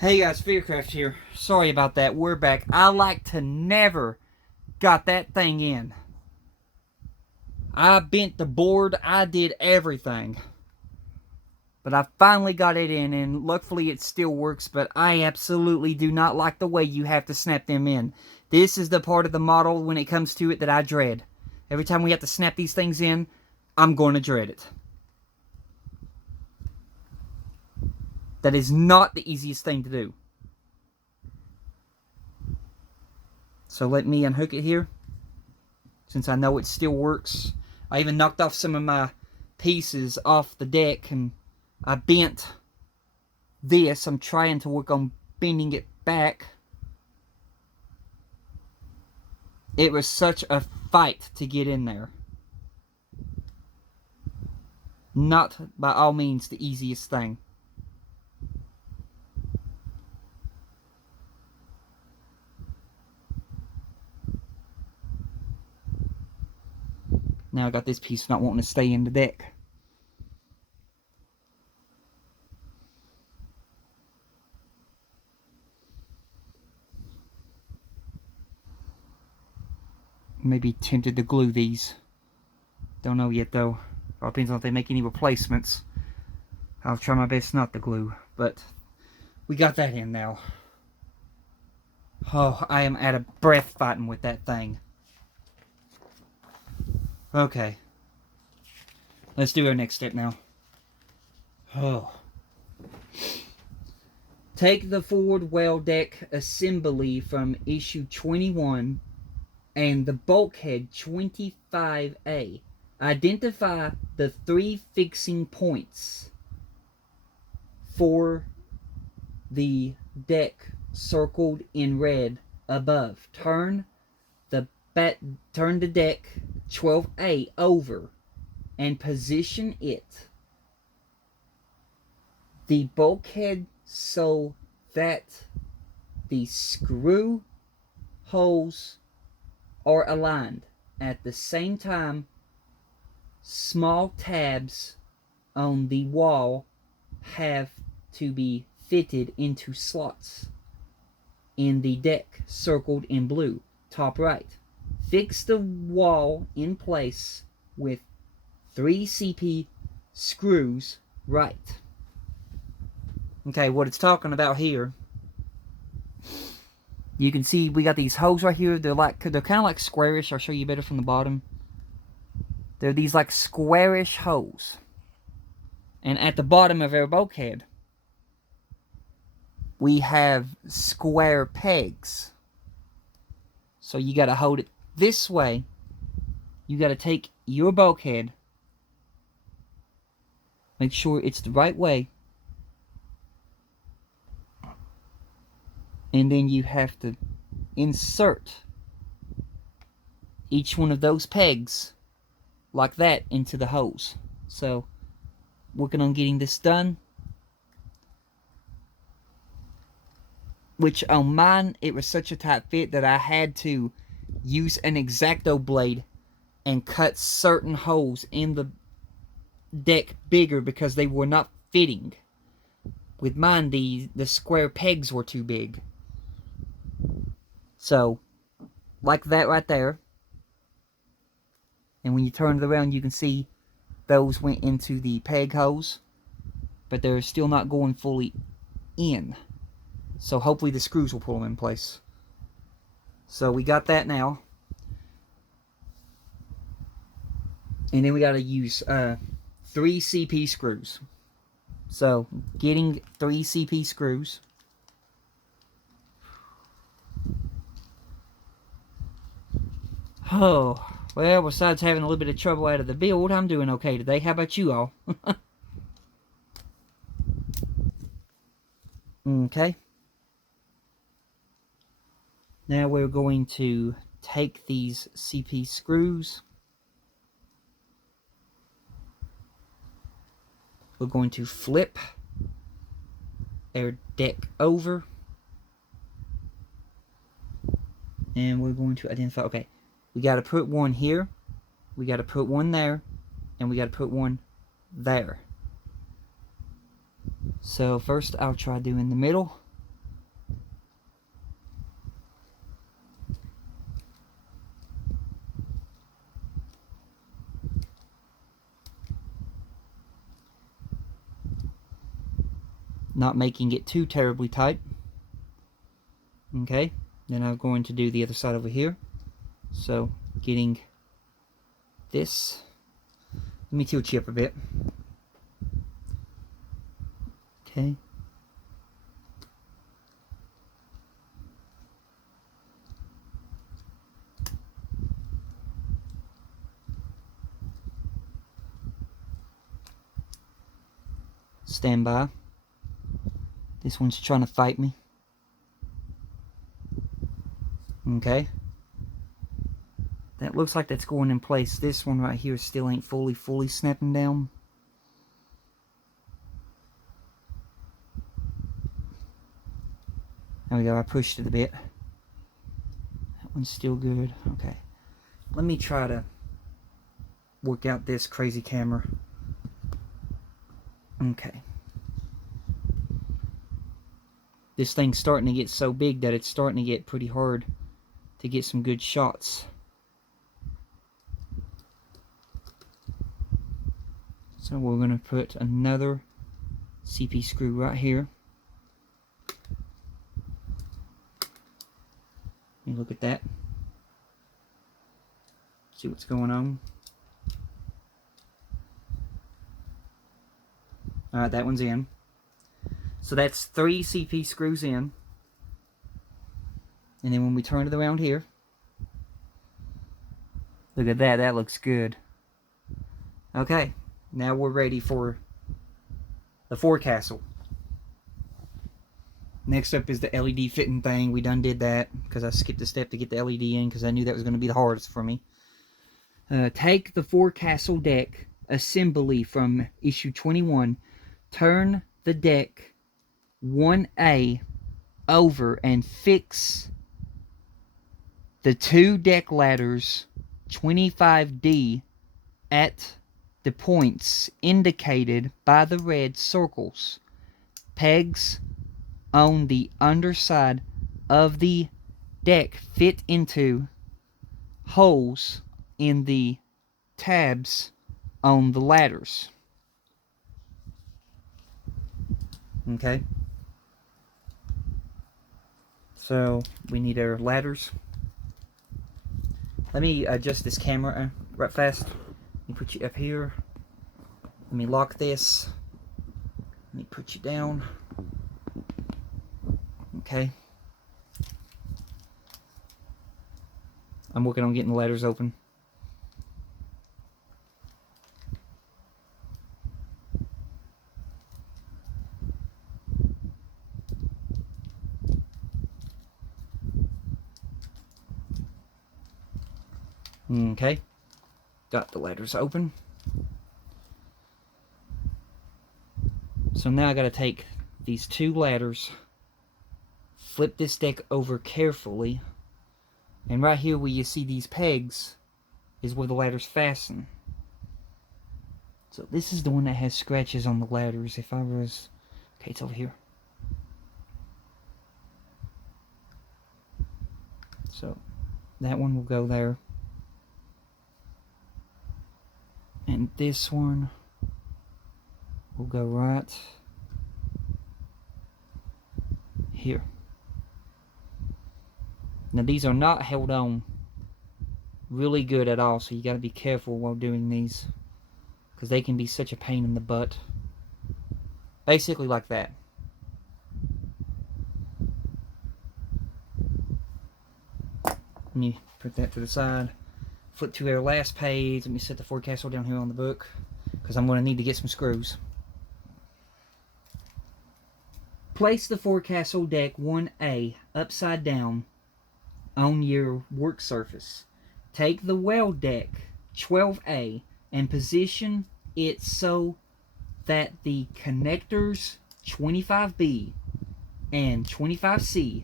Hey guys, Fearcraft here. Sorry about that. We're back. I like to never got that thing in. I bent the board. I did everything. But I finally got it in, and luckily it still works, but I absolutely do not like the way you have to snap them in. This is the part of the model when it comes to it that I dread. Every time we have to snap these things in, I'm going to dread it. That is not the easiest thing to do. So let me unhook it here, since I know it still works. I even knocked off some of my pieces off the deck, and I bent this. I'm trying to work on bending it back. It was such a fight to get in there. Not by all means the easiest thing. Now I got this piece not wanting to stay in the deck. Maybe tempted to glue these. Don't know yet though. All depends on if they make any replacements. I'll try my best not to glue, but we got that in now. Oh, I am out of breath fighting with that thing. Okay. Let's do our next step now. Oh. Take the forward well deck assembly from issue 21 and the bulkhead 25A. Identify the 3 fixing points for the deck circled in red above. Turn the deck 12A over and position the bulkhead so that the screw holes are aligned. At the same time, small tabs on the wall have to be fitted into slots in the deck circled in blue, top right. Fix the wall in place with 3 CP screws right. Okay, what it's talking about here, you can see we got these holes right here. They're kind of like squarish. I'll show you better from the bottom. They're these like squarish holes. And at the bottom of our bulkhead, we have square pegs. So you got to hold it this way. You got to take your bulkhead, make sure it's the right way, and then you have to insert each one of those pegs like that into the holes. So, working on getting this done. Which on mine, it was such a tight fit that I had to use an X-Acto blade and cut certain holes in the deck bigger because they were not fitting. With mine, the square pegs were too big. So, like that right there. And when you turn it around, you can see those went into the peg holes, but they're still not going fully in. So hopefully the screws will pull them in place. So we got that now. And then we got to use 3 CP screws. So getting 3 CP screws. Oh, well, besides having a little bit of trouble out of the build, I'm doing okay today. How about you all? Okay. Now we're going to take these CP screws. We're going to flip our deck over. And we're going to identify, okay, we got to put one here, we got to put one there, and we got to put one there. So first I'll try doing the middle. not making it too terribly tight. Okay, then I'm going to do the other side over here. So, getting this. Let me tilt you up a bit. Okay. Stand by. This one's trying to fight me. Okay. That looks like that's going in place. This one right here still ain't fully snapping down. There we go, I pushed it a bit. That one's still good. Okay. Let me try to work out this crazy camera. Okay. This thing's starting to get so big that it's starting to get pretty hard to get some good shots. So we're going to put another CP screw right here. Let me look at that. See what's going on. Alright, that one's in. So that's 3 CP screws in. And then when we turn it around here, look at that, that looks good. Okay, now we're ready for the forecastle. Next up is the LED fitting thing. We done did that because I skipped a step to get the LED in because I knew that was going to be the hardest for me. Take the forecastle deck assembly from issue 21, turn the deck 1A over and fix the 2 deck ladders 25D at the points indicated by the red circles. Pegs on the underside of the deck fit into holes in the tabs on the ladders. Okay. So we need our ladders. Let me adjust this camera right fast. Let me put you up here. Let me lock this. Let me put you down. Okay. I'm working on getting the ladders open. Okay. Got the ladders open. So now I got to take these 2 ladders, flip this deck over carefully, and right here where you see these pegs is where the ladders fasten. So this is the one that has scratches on the ladders. If I was... Okay, it's over here. So that one will go there. And this one will go right here. Now these are not held on really good at all, so you got to be careful while doing these because they can be such a pain in the butt. Basically like that. Let me put that to the side. Flip to our last page. Let me set the forecastle down here on the book because I'm going to need to get some screws. Place the forecastle deck 1A upside down on your work surface. Take the weld deck 12A and position it so that the connectors 25B and 25C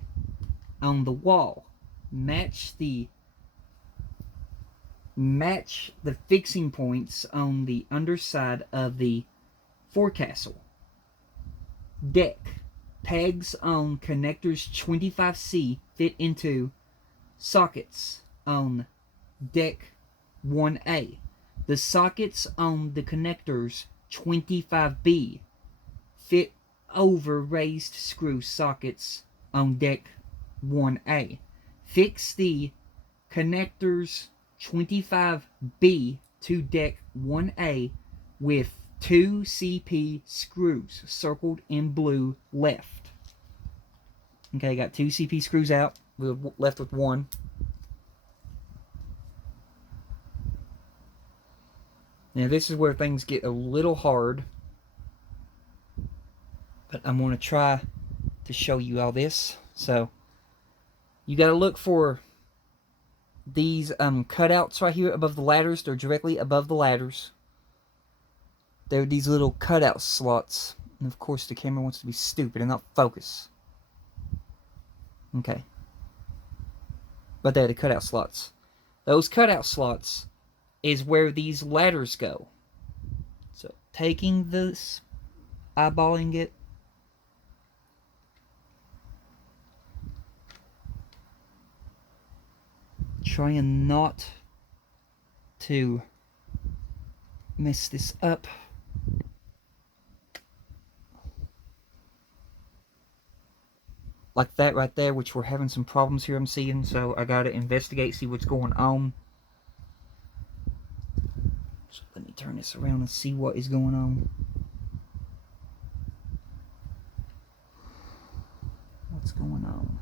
on the wall match the fixing points on the underside of the forecastle deck. Pegs on connectors 25C fit into sockets on deck 1A. The sockets on the connectors 25B fit over raised screw sockets on deck 1A. Fix the connectors 25B to deck 1A with 2 CP screws circled in blue left. Okay, got 2 CP screws out. We're left with 1. Now this is where things get a little hard, but I'm going to try to show you all this. So you got to look for these cutouts right here above the ladders. They're directly above the ladders. They're these little cutout slots. And of course the camera wants to be stupid and not focus. Okay. But they're the cutout slots. Those cutout slots is where these ladders go. So taking this, eyeballing it, trying not to mess this up. Like that right there, which we're having some problems here I'm seeing, so I gotta investigate, see what's going on. So let me turn this around and see what is going on. What's going on?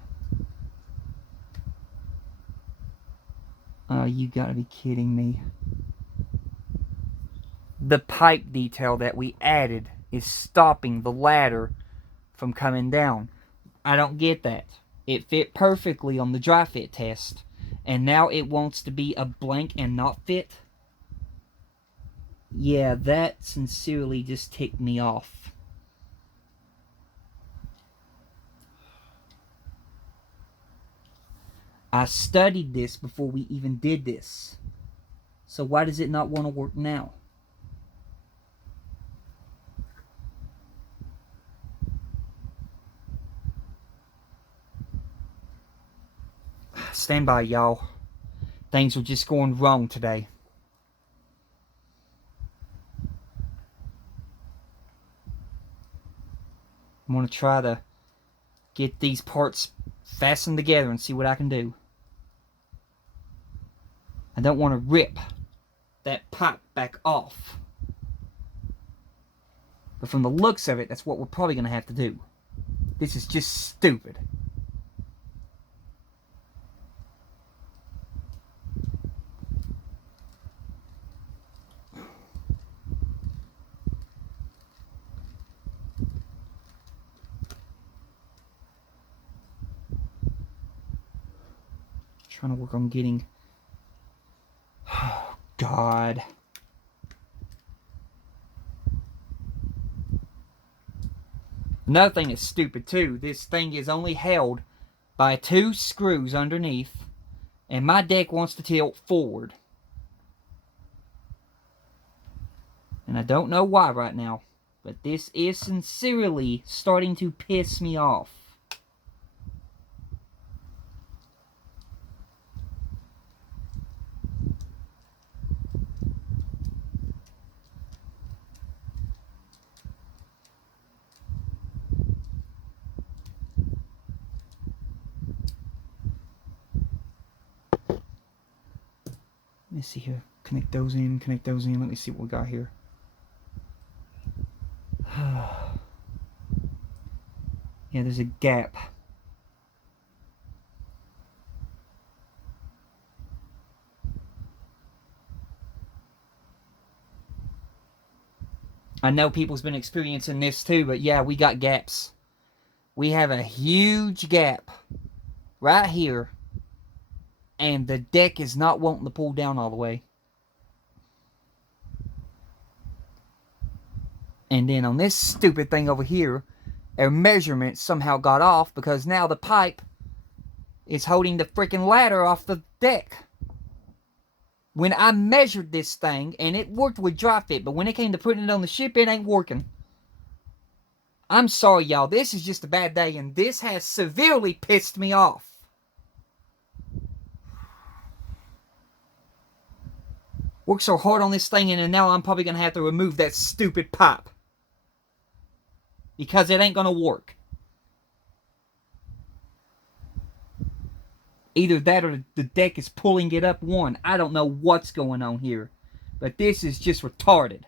You gotta be kidding me. The pipe detail that we added is stopping the ladder from coming down. I don't get that. It fit perfectly on the dry fit test, and now it wants to be a blank and not fit. Yeah, that sincerely just ticked me off. I studied this before we even did this. So why does it not want to work now? Stand by, y'all. Things are just going wrong today. I'm going to try to get these parts fastened together and see what I can do. I don't want to rip that pipe back off. But from the looks of it, that's what we're probably going to have to do. This is just stupid. Trying to work on getting... Oh, God. Another thing that's stupid, too. This thing is only held by 2 screws underneath, and my deck wants to tilt forward. And I don't know why right now, but this is sincerely starting to piss me off. Let me see here. Connect those in, connect those in. Let me see what we got here. Yeah, there's a gap. I know people's been experiencing this too, but yeah, we got gaps. We have a huge gap right here, and the deck is not wanting to pull down all the way. And then on this stupid thing over here, our measurement somehow got off because now the pipe is holding the freaking ladder off the deck. When I measured this thing, and it worked with dry fit, but when it came to putting it on the ship, it ain't working. I'm sorry, y'all. This is just a bad day, and this has severely pissed me off. Worked so hard on this thing, and now I'm probably going to have to remove that stupid pipe. because it ain't going to work. Either that or the deck is pulling it up one. I don't know what's going on here. But this is just retarded.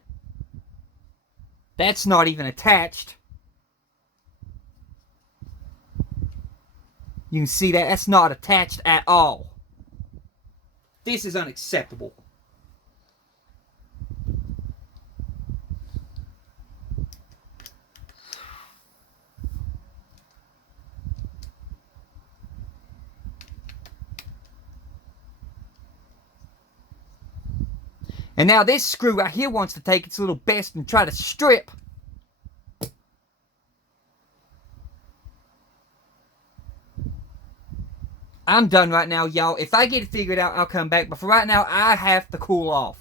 That's not even attached. You can see that. That's not attached at all. This is unacceptable. And now this screw right here wants to take its little best and try to strip. I'm done right now, y'all. If I get it figured out, I'll come back. But for right now, I have to cool off.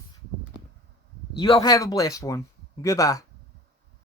You all have a blessed one. Goodbye.